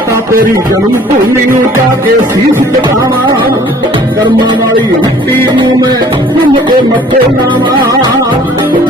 ਆਤਾ ਤੇਰੀ ਜਨਮ ਭੂਮੀ ਨੂੰ ਜਾ ਕੇ ਸੀਸ ਟਿਕਾਵਾਂ ਕਰਮਾਂ ਵਾਲੀ ਮਿੱਟੀ ਨੂੰ ਮੈਂ ਘੁੰਮ ਕੇ ਮੱਥੇ ਲਾਵਾਂ।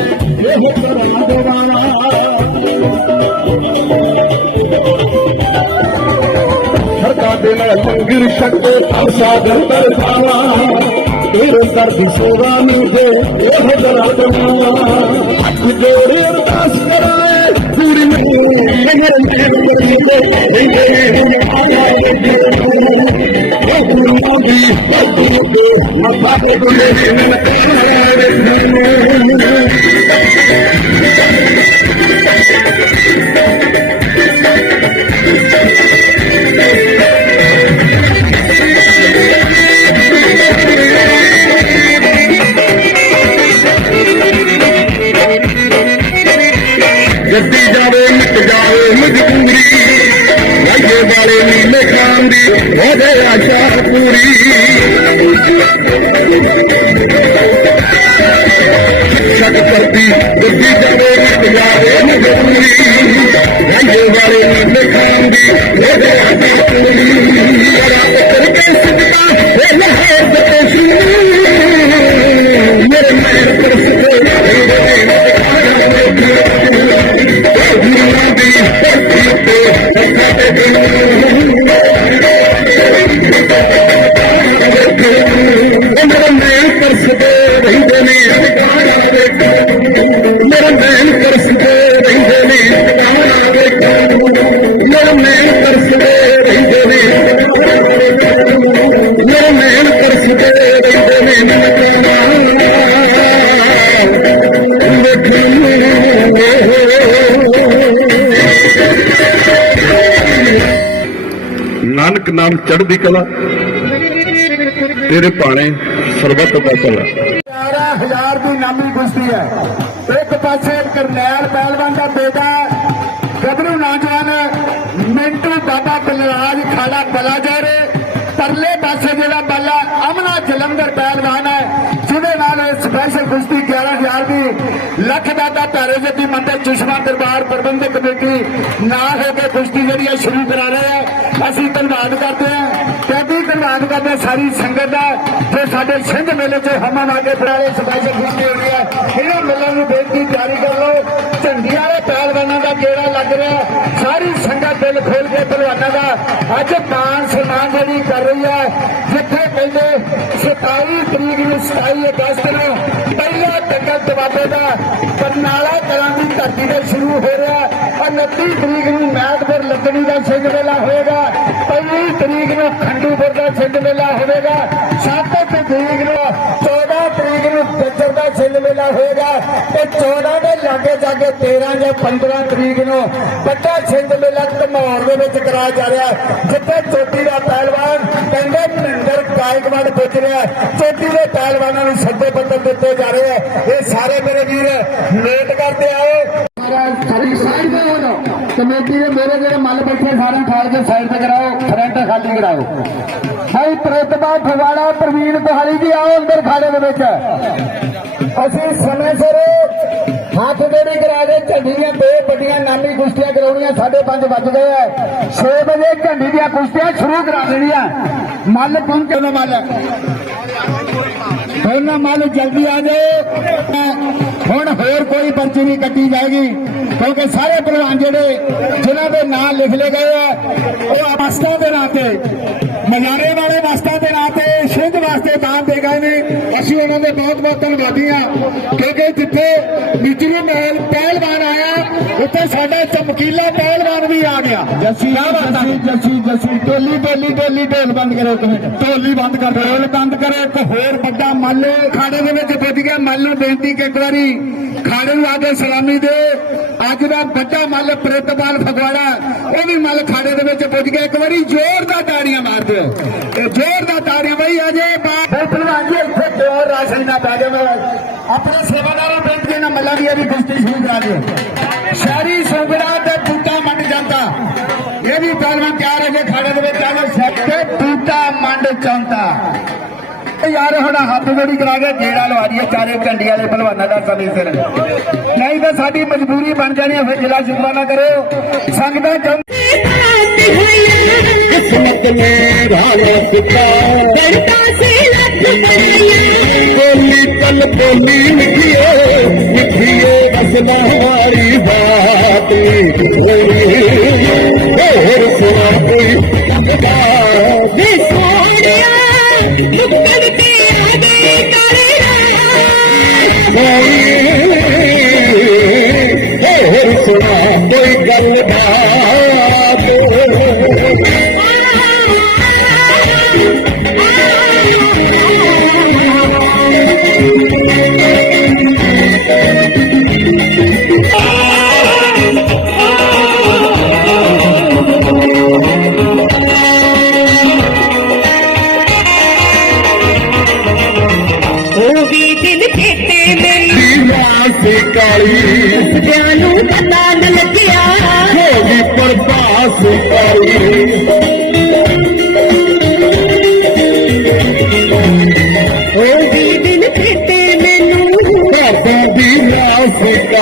ਸੇਵਾ ਦੇ ਇਹੋ ਕਰਾਂ ਦੇਵਾਨਾ ਸਰਕਾਰ ਦੇ ਨਾਲ ਲੰਗਰ ਛਕੇ ਪਾਸਾ ਗੰਦਰ ਪਾਣਾ ਤੇਰੇ ਦਰ ਦੀ ਸੇਵਾ ਨੂੰ ਦੇ ਇਹੋ ਕਰਾਂ ਦੇਵਾਨਾ ਹੱਥ ਜੋੜੇ ਅਰਦਾਸ ਕਰਾਏ, ਪੂਰੀ ਨਹੀਂ ਮੇਰੇ ਮੇਰੇ ਕਰੀ ਦੇ ਇਹ ਇਹ ਗੁਰੂਆਂ ਦੀ ਮੱਥਾ ਟੇਕਦੇ ਗੱਡੀ ਛੱਡ ਕਰਦੀ ਗੱਡੀ ਜਾਵੇ ਮਿਟ ਜਾਵੇ ਮਜਬੂਰੀ ਚੜ੍ਹਦੀ ਕਲਾ। ਤੇਰੇ ਭਾਣੇ ਸਰਬੱਤ ਦਾ ਭਲਾ 11000 ਦੀ ਨਾਮੀ ਕੁਸ਼ਤੀ ਹੈ। ਇੱਕ ਪਾਸੇ ਕਰਨੈਲ ਪਹਿਲਵਾਨ ਦਾ ਬੇਟਾ ਗੱਭਰੂ ਨੌਜਵਾਨ ਮਿੰਟੂ ਬਾਬਾ ਬਲਰਾਜ ਖਾਲਾ ਬਲਾਜਰ। ਪਰਲੇ ਪਾਸੇ ਜਿਹੜਾ ਬੱਲਾ ਅਮਨਾ ਜਲੰਧਰ ਪਹਿਲਵਾਨ ਸਪੈਸ਼ਲ ਕੁਸ਼ਤੀ 11000 ਦੀ, ਲੱਖ ਦਾਦਾ ਧਾਰੇ ਜੱਦੀ ਮੰਦਰ ਚਸ਼ਮਾ ਦਰਬਾਰ ਪ੍ਰਬੰਧਕ ਕਮੇਟੀ ਨਾਲ ਹੋ ਕੇ ਕੁਸ਼ਤੀ ਜਿਹੜੀ ਹੈ ਸ਼ੁਰੂ ਕਰਾ ਰਹੇ ਹੈ ਅਸੀਂ ਧੰਨਵਾਦ ਕਰਦੇ ਹਾਂ ਕੈਦੀ ਧੰਨਵਾਦ ਕਰਦੇ ਹਾਂ ਸਾਰੀ ਸੰਗਤ ਦਾ, ਜੋ ਸਾਡੇ ਸਿੰਧ ਮੇਲੇ 'ਚ ਹਮਨ ਆ ਕੇ ਫੜਾਏ ਸਪੈਸ਼ਲ ਕੁਸ਼ਤੀ ਹੋ ਰਹੀ ਹੈ ਇਹਨਾਂ ਮੇਲਿਆਂ ਨੂੰ ਬੇਨਤੀ ਜਾਰੀ ਕਰ ਲਓ। ਝੰਡੀਆਂ ਵਾਲੇ ਪਹਿਲਵਾਨਾਂ ਦਾ ਗੇੜਾ ਲੱਗ ਰਿਹਾ। ਸਾਰੀ ਸੰਗਤ ਦਿਲ ਖੋਲ ਕੇ ਪਹਿਲਵਾਨਾਂ ਦਾ ਅੱਜ ਮਾਨ ਸਨਮਾਨ ਜਿਹੜੀ ਕਰ ਰਹੀ ਹੈ 27 ਤਰੀਕ ਨੂੰ 27 ਅਗਸਤ ਨੂੰ ਪਹਿਲਾ ਟੱਕਰ ਦਵਾਬੇ ਦਾ ਬਰਨਾਲਾ ਕਲਾਂ ਦੀ ਧਰਤੀ ਤੇ ਸ਼ੁਰੂ ਹੋ ਰਿਹਾ 29 ਤਰੀਕ ਨੂੰ ਮੈਦਪੁਰ ਲੱਗਣੀ ਦਾ ਸਿੰਘ ਮੇਲਾ ਹੋਏਗਾ 25 ਤਰੀਕ ਨੂੰ ਖੰਡੂਪੁਰ ਦਾ ਸਿੰਘ ਮੇਲਾ ਹੋਵੇਗਾ। 7 ਤਰੀਕ ਨੂੰ ਮੇਲਾ ਹੋਏਗਾ ਤੇ 14 ਦੇ ਲਾਗੇ ਜਾਗੇ 13 ਜਾਂ 15 ਤਰੀਕ ਨੂੰ ਵੱਡਾ ਛਿੰਦ ਮੇਲਾ ਧਮੌਰ ਦੇ ਵਿੱਚ ਕਰਾਇਆ ਜਾ ਰਿਹਾ। ਜਿੱਥੇ ਚੋਟੀ ਦਾ ਪਹਿਲਵਾਨ ਕਹਿੰਦੇ ਮਨਿੰਦਰ ਗਾਇਕਵਾੜ ਪੁੱਜ ਰਿਹਾ। ਚੋਟੀ ਦੇ ਪਹਿਲਵਾਨਾਂ ਨੂੰ ਸੱਦੇ ਪੱਤਰ ਦਿੱਤੇ ਜਾ ਰਹੇ ਆ। ਇਹ ਸਾਰੇ ਮੇਰੇ ਵੀਰ ਲੇਟ ਕਰਦੇ ਆਓ। ਸਾਰੀ ਸਾਈਡ ਤੇ ਹੋ ਜਾਓ। ਕਮੇਟੀ ਦੇ ਮੇਰੇ ਜਿਹੜੇ ਮੱਲ ਬੈਠੇ ਸਾਰੇ ਠਾਲ ਕੇ ਸਾਈਡ ਤੇ ਕਰਾਓ। ਫਰੰਟ ਖਾਲੀ ਕਰਾਓ। ਭਾਈ ਪ੍ਰਤਿਭਾ ਫਗਵਾੜਾ ਪ੍ਰਵੀਨ ਕੋਹਲੀ ਜੀ ਆਓ ਅੰਦਰ ਖਾੜੇ ਦੇ ਵਿੱਚ। ਅਸੀਂ ਸਮੇਂ ਸਿਰ ਹੱਥ ਜੋੜੀ ਕਰਾ ਕੇ ਝੰਡੀ ਦੀਆਂ ਦੋ ਵੱਡੀਆਂ ਨਾਮੀ ਕੁਸ਼ਤੀਆਂ ਕਰਾਉਣੀਆਂ 5:30 ਵੱਜ ਗਏ ਐ। 6 ਵਜੇ ਝੰਡੀ ਦੀਆਂ ਕੁਸ਼ਤੀਆਂ ਸ਼ੁਰੂ ਕਰਾ ਦੇਣੀਆਂ। ਮੱਲ ਪਹੁੰਚੇ ਨਾ ਮੱਲ। ਦੋਨਾਂ ਮੱਲ ਜਲਦੀ ਆ ਜਾਓ। ਹੁਣ ਹੋਰ ਕੋਈ ਪਰਚੀ ਨਹੀਂ ਕੱਟੀ ਜਾਏਗੀ ਕਿਉਂਕਿ ਸਾਰੇ ਪਹਿਲਵਾਨ ਜਿਹੜੇ ਜਿਨ੍ਹਾਂ ਦੇ ਨਾਂ ਲਿਖ ਲਏ ਗਏ ਆ ਉਹ ਅਵਸਥਾ ਦੇ ਨਾਂ ਤੇ ਮਜ਼ਾਰੇ ਵਾਲੇ ਵਸਤਾਂ ਦੇ ਨਾਂ ਤੇ ਸ਼ੁੱਧ ਵਾਸਤੇ ਦਾਨ ਦੇ ਗਏ ਨੇ। ਅਸੀਂ ਉਹਨਾਂ ਦੇ ਬਹੁਤ ਬਹੁਤ ਧੰਨਵਾਦੀ ਆ ਕਿਉਂਕਿ ਜਿੱਥੇ ਨਿਚਰੂ ਮਹਿਲ ਪਹਿਲਵਾਨ ਆਇਆ ਉੱਥੇ ਸਾਡਾ ਚਮਕੀਲਾ ਪਹਿਲਵਾਨ ਵੀ ਆ ਗਿਆ। ਜੱਸੀ ਜੱਸੀ ਜੱਸੀ ਜੱਸੀ। ਟੋਲੀ ਟੋਲੀ ਟੋਲੀ ਢੋਲ ਬੰਦ ਕਰੋ ਇੱਕ ਮਿੰਟ। ਢੋਲੀ ਬੰਦ ਕਰ ਢੋਲ ਬੰਦ ਕਰੋ ਇੱਕ। ਹੋਰ ਵੱਡਾ ਮੱਲ ਖਾੜੇ ਦੇ ਵਿੱਚ ਪੁੱਜ ਗਿਆ। ਮੱਲ ਨੂੰ ਬੇਨਤੀ ਕਿ ਇੱਕ ਵਾਰੀ ਖਾੜੇ ਨੂੰ ਆ ਕੇ ਸਲਾਮੀ ਦੇ ਅੱਜ ਦਾ ਵੱਡਾ ਮੱਲ ਪ੍ਰਿਤਪਾਲ ਫਗਵਾੜਾ ਉਹ ਵੀ ਮੱਲ ਖਾੜੇ ਦੇ ਵਿੱਚ ਪੁੱਜ ਗਿਆ। ਇੱਕ ਵਾਰੀ ਜ਼ੋਰਦਾਰ ਤਾੜੀਆਂ ਮਾਰ ਦਿਓ ਇਹ ਜ਼ੋਰਦਾਰ ਤਾੜੀਆਂ ਬਈ ਅਜੇ ਬਿਲਕੁਲ ਜੀ ਇੱਥੇ ਕਿਉਂ ਰਾਸ਼ਨ ਨਾ ਪੈ ਜਾਵੇ। ਆਪਣੇ ਸੇਵਾਦਾਰਾਂ ਬੇਨਤੀ ਨਾਲ ਮੱਲਾਂ ਦੀ ਵੀ ਕੁਸ਼ਤੀ ਸ਼ੁਰੂ ਕਰਾ ਦਿਓ। ਸ਼ਹਿਰੀ ਸੁਗੜਾ ਤੇ ਬੂਟਾ ਮੰਡ ਜਾਂਦਾ ਇਹ ਵੀ ਪਹਿਲਵਾਨ ਤਿਆਰ ਹੈ ਜੇ ਖਾੜੇ ਦੇ ਵਿੱਚ ਆਵੇ ਸਭ ਤੇ ਬੂਟਾ ਮੰਡ ਚੌਂਦਾ ਇਹ ਯਾਰ, ਹੁਣ ਹੱਥ ਜੋੜੀ ਕਰਾ ਕੇ ਜੇੜਾ ਲਵਾਰੀਏ ਚਾਰੇ ਝੰਡੀ ਵਾਲੇ ਪਹਿਲਵਾਨਾਂ ਦਾ ਸਮੇਂ ਸਿਰ। ਨਹੀਂ ਤਾਂ ਸਾਡੀ ਮਜਬੂਰੀ ਬਣ ਜਾਣੀ ਹੈ ਫਿਰ ਜ਼ਿਲ੍ਹਾ ਸ਼ਿਕਵਾ ਨਾ ਕਰਿਓ ਸੰਗਦਾ ਜੰਮ ਕਿਸਮਤ ਨੇ ਰਾਣਾ ਸਿੱਕਾ ਡੰਡਾ ਸੇ বৈজ্ঞানিক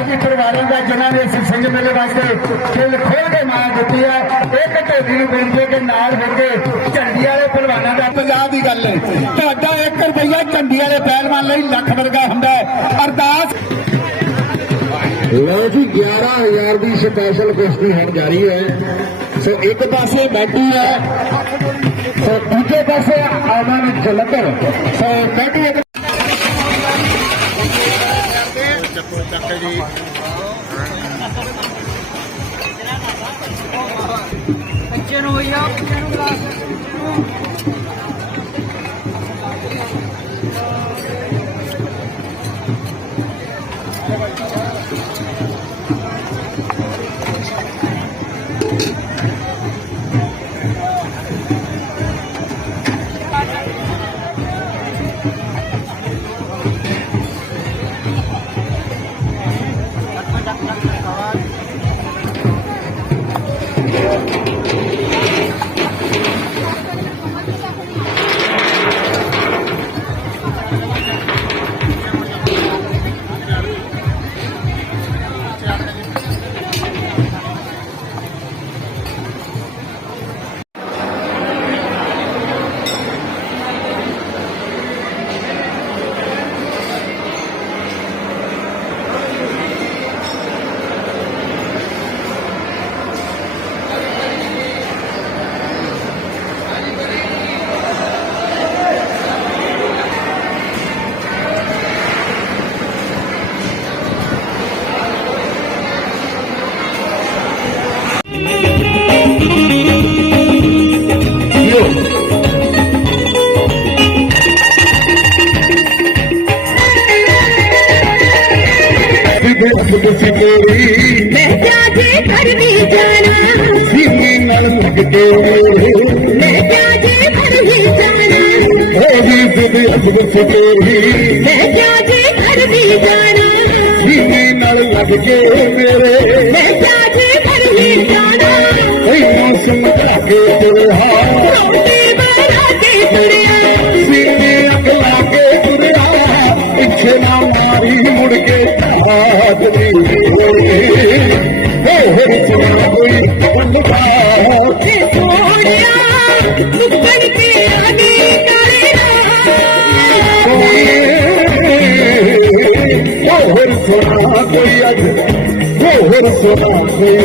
ਉਹਨਾਂ ਦਾਦੀ ਪਰਿਵਾਰਾਂ ਦਾ ਜਿਨ੍ਹਾਂ ਨੇ ਇਸ ਛਿੰਝ ਮੇਲੇ ਵਾਸਤੇ ਦਿਲ ਖੋਲ ਕੇ ਮਾਂ ਦਿੱਤੀ ਹੈ ਇੱਕ ਢੋਲੀ ਨੂੰ ਬੇਨਤੀ ਹੈ ਕਿ ਨਾਲ ਹੋ ਕੇ ਝੰਡੀ ਵਾਲੇ ਪਹਿਲਵਾਨਾਂ ਦਾ ਪੰਜਾਬ ਦੀ ਗੱਲ ਹੈ ਤੁਹਾਡਾ 1 ਰੁਪਈਆ ਝੰਡੀ ਵਾਲੇ ਪਹਿਲਵਾਨ ਲਈ ਲੱਖ ਵਰਗਾ ਹੁੰਦਾ ਹੈ ਅਰਦਾਸ ਲਓ ਜੀ 11000 ਦੀ ਸਪੈਸ਼ਲ ਕੁਸ਼ਤੀ ਹੁਣ ਜਾਰੀ ਹੈ। ਸੋ ਇੱਕ ਪਾਸੇ ਬੈਠੀ ਹੈ, ਸੋ ਦੂਜੇ ਪਾਸੇ ਆਮਨ ਜਲੰਧਰ ਸੋ ਬੈਠੀ ਇੱਕ ਬੱਚੇ ਨੂੰ ਹੋਈ ਆ ਬੱਚੇ ਨੂੰ ਗਲਾਸ ਸੁਦੇ ਨਾਲ ਕੇ ਮੈਂ ਕਿਆ ਜੇ ਵੀ ਜਾਣਾ ਹੋਗੀ ਸੁਦੇ ਸੁਦ ਸਕੇਰੀ ਮੈਂ ਕਿਆ ਜੇ ਵੀ ਜਾਣਾ ਸੀਨੇ ਨਾਲ ਲੱਗ ਕੇ ਮੇਰੇ ਮੈਂ ਕਿਆ ਜੇ ਵੀ ਜਾਣਾ ਕੋਈ ਮੌਸਮ ਕੇ ਤੁਰਹਾ ਰੋਟੀ ਬਣਾ ਕੇ ਤੁਰਿਆ ਸੀਨੇ ਅਗਲਾ ਕੇ ਤੁਰਿਆ ਪਿੱਛੇ ਨਾ ਮਾਰੀ ਮੁੜ ਕੇ ਹਾਥ ਨਹੀਂ ਹੋਏ। ਹੋ ਹੋ ਸੁਣਾ ਕੋਈ ਬੰਦਾ ਹੋਰ ਸੁਣਾ ਕੋਈ ਅੱਜ ਹੋਰ ਸੁਣਾ ਕੋਈ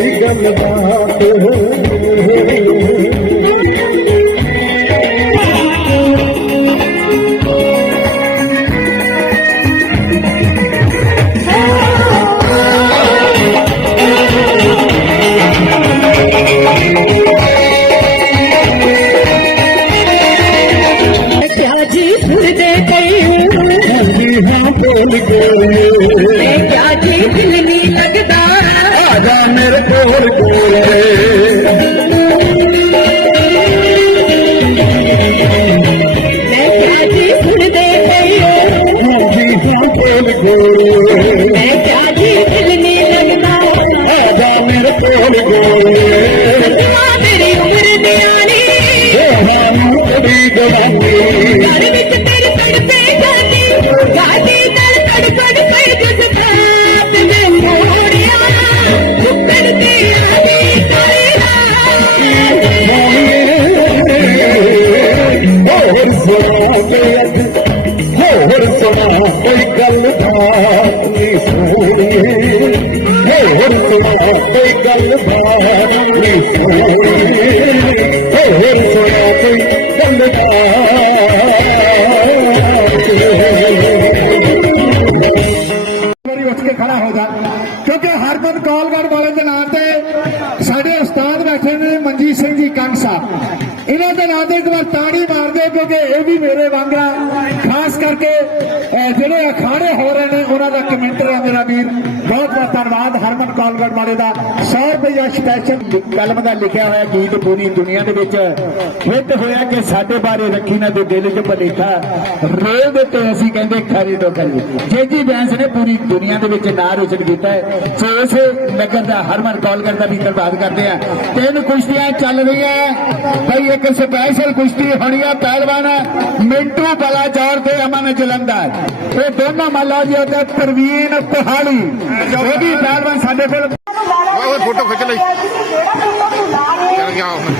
ਕੋਲ ਗੋਰੇ ਆ ਮੇਰੀ ਉਮਰ ਨਿਆਣੀ ਹੋਣਾ ਨੂੰ ਕਦੀ ਗਵਾਂਗੀ ਖੜਾ ਹੋ ਜਾ ਕਿਉਂਕਿ ਹਰਮਨ ਕੌਲਗੜ ਵਾਲੇ ਦੇ ਨਾਂ ਤੇ ਸਾਡੇ ਉਸਤਾਦ ਬੈਠੇ ਨੇ ਮਨਜੀਤ ਸਿੰਘ ਜੀ ਕੰਗ ਸਾਹਿਬ ਇਹਨਾਂ ਦੇ ਨਾਂ ਤੇ ਇੱਕ ਵਾਰ ਤਾੜੀ ਮਾਰਦੇ ਕਿਉਂਕਿ ਇਹ ਵੀ ਮੇਰੇ ਵਾਂਗਾ ਖਾਸ ਕਰਕੇ ਅਹ, ਜਿਹੜੇ ਅਖਾੜੇ ਹੋ ਰਹੇ ਨੇ ਉਹਨਾਂ ਦਾ ਕਮੈਂਟਰ ਹੈ ਮੇਰਾ ਵੀਰ ਬਹੁਤ ਬਹੁਤ ਧੰਨਵਾਦ ਹਰਮਨ ਵਾਲੇ ਦਾ 100 ਰੁਪਇਆ ਸਪੈਸ਼ਲ ਕਲਮ ਦਾ ਲਿਖਿਆ ਹੋਇਆ ਗੀਤ ਪੂਰੀ ਦੁਨੀਆ ਦੇ ਵਿੱਚ। ਹਿੱਟ ਹੋਇਆ ਕਿ ਸਾਡੇ ਬਾਰੇ ਰੱਖੀ ਨਾ ਤੇ ਦਿਲ 'ਚ ਭਲੇਖਾ। ਰੇਲ ਦੇ ਤੇ ਅਸੀਂ ਕਹਿੰਦੇ ਖਰੀ ਤੋਂ ਖਰੀ। ਜੇ ਬੈਂਸ ਨੇ ਪੂਰੀ ਦੁਨੀਆ ਦੇ ਵਿੱਚ ਨਾਂ ਰੋਸ਼ਨ ਕੀਤਾ ਹੈ, ਸੋ ਇਸ ਨਗਰ ਦਾ ਹਰਮਨ ਕੌਲਗੜ ਦਾ ਵੀ ਧੰਨਵਾਦ ਕਰਦੇ ਆ ਤਿੰਨ ਕੁਸ਼ਤੀਆਂ ਚੱਲ ਰਹੀਆਂ ਭਾਈ ਇੱਕ ਸਪੈਸ਼ਲ ਕੁਸ਼ਤੀ ਹੋਣੀ ਆ, ਪਹਿਲਵਾਨ ਮਿੰਟੂ ਬਲਾਚੌਰ ਤੇ ਅਮਨ ਜਲੰਧਰ। ਇਹ ਦੋਨਾਂ ਮੱਲਾ ਜੀ ਤੇ ਪ੍ਰਵੀਨ ਪਹਾੜੀ। ਇਹ ਵੀ ਪਹਿਲਵਾਨ ਸਾਡੇ ਕੋਲ ਓਏ ਫੋਟੋ ਖਿੱਚ ਲਈ। ਚੱਲ ਗਿਆ ਹੁਣ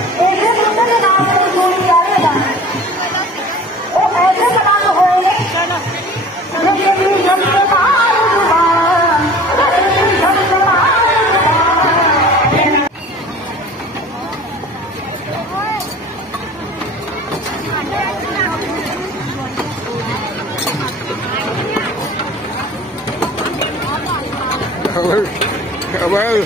Well,